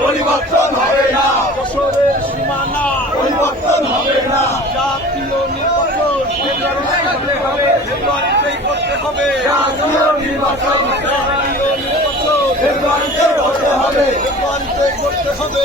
পরিবর্তন হবে। না পরিবর্তন হবে না জাতীয় নির্বাচন ফেব্রুয়ারিতেই হবে ফেব্রুয়ারিতেই করতে হবে জাতীয় নির্বাচন জাতীয় নির্বাচন করতে হবে ফেব্রুয়ারিতেই করতে হবে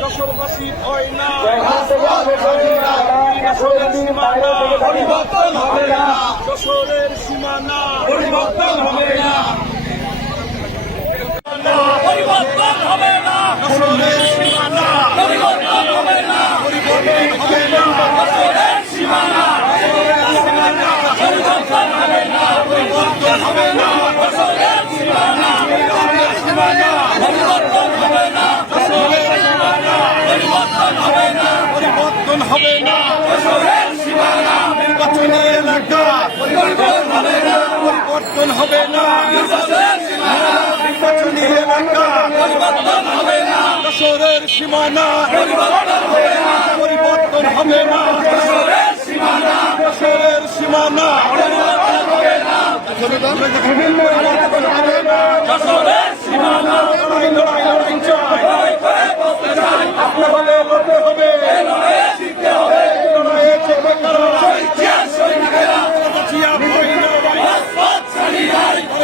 যশোরবাসী ভয় না যশোরের সীমানা পরিবর্তন হবে না। যশোরের সীমানা। পরিবর্তন হবে না। হবে না। নির্বাচনী এলাকা পরিবর্তন হবে না। নির্বাচনী এলাকা পরিবর্তন হবে না যশোরের সীমানা পরিবর্তন হবে না। যশোরের সীমানা বিভিন্ন লড়াই লড়াই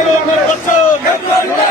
আন্দোলন করছ।